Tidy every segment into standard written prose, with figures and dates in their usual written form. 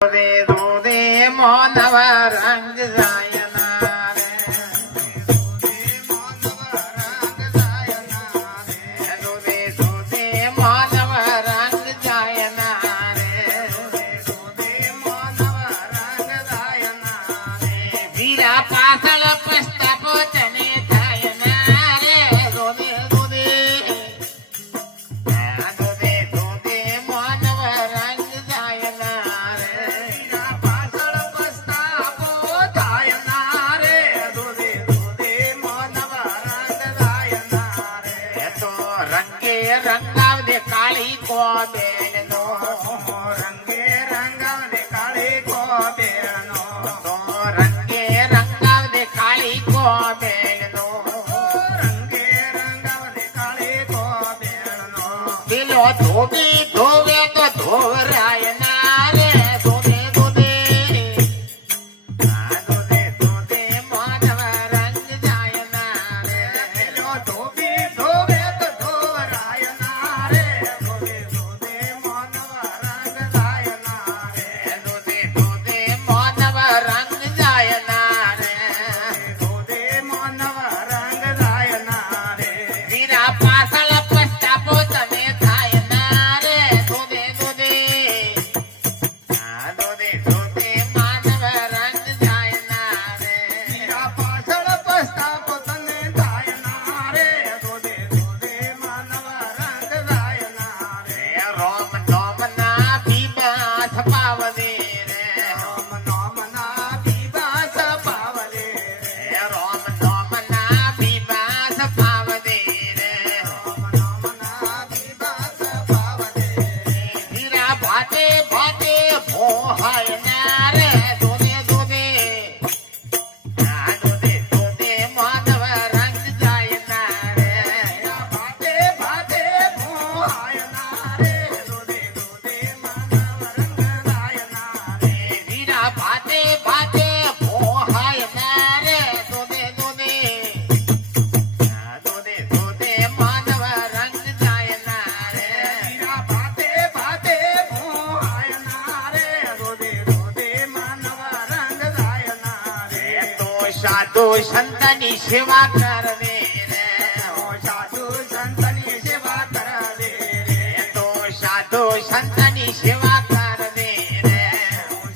મોનવ રંગ જાયના મોનવ રંગ જાયના વીરા પાછળ પસ્તાપો તને થાયના રે રોદે રોદે મોનવ રંગ જાયના રંગાવ દે કાળી કોબેલ નો રંગે રંગાવ દે કાળી કોબેલ નો તો રંગે રંગાવ દે કાળી કોબેલ નો રંગે રંગાવ દે કાળી કોબેલ નો પેલો ધોબી ધોવે તો ધોરાય ના રે ધોબે ધોબે ધોબે માનવ રંગ જાય ના રે પેલો ધોબી ધોવે તો ધોરાય સાધુ સંતની સેવા કરવે રે સાધુ સંતની સેવા કરવે રે તો સાધુ સંતની સેવા કરવે રે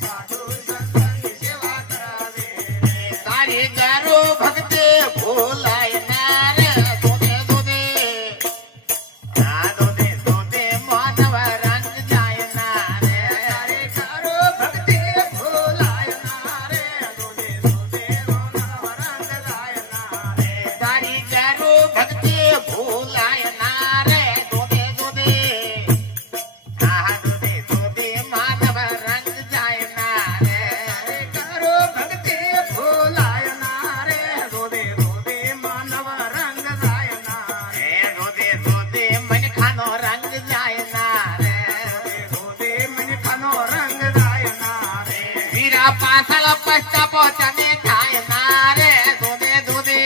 સાધુ સંતની સેવા કરવે રે તારી ગરુ ભક્તિ ભૂલાય ના રે ધોધે ધોધે ધોધે ધોધે માનવ રંગ જાય ના રે તારી ગરુ ભક્તિ ભૂલાય ના રે ધોધે ધોધે ભક્તિ ભૂલાય ના રે ધોધે ધોધે ધોધે ધોધે માનવ રંગ જાય ના રે કરો ભક્તિ ભૂલાય ના રે ધોધે ધોધે માનવ રંગ જાય ના રે ધોધે ધોધે મનખાનો રંગ જાય ના રે ધોધે મનખાનો રંગ જાય ના રે વીરા પાછળ પસ્તાપો તને થાય ના રે ધોધે ધોધે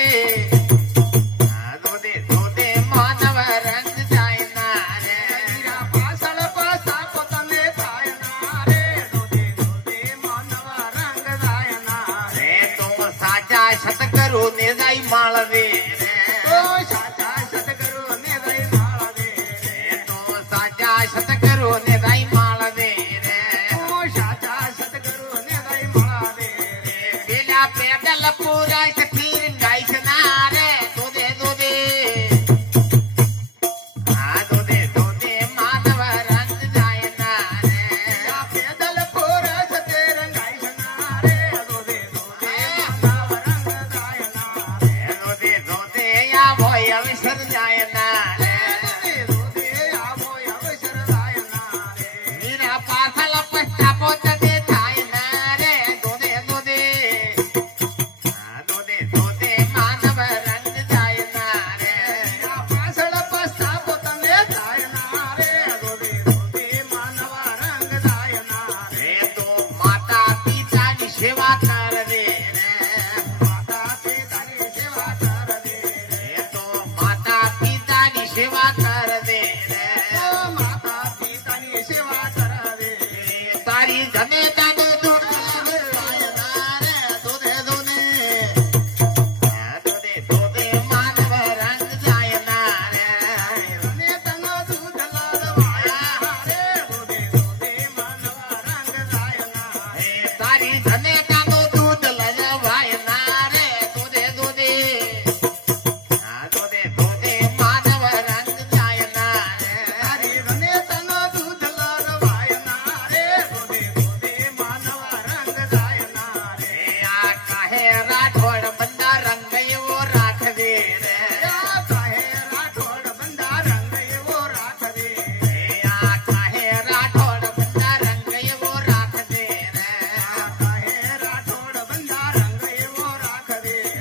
સતગુરુ ને જાય માળવે રે તો સાચા સતગુરુ ને જાય માળવે રે તો સાચા સતગુરુ ને જાય માળવે રે તો સાચા સતગુરુ ને જાય માળવે રે પેલા પેદલ પુરાય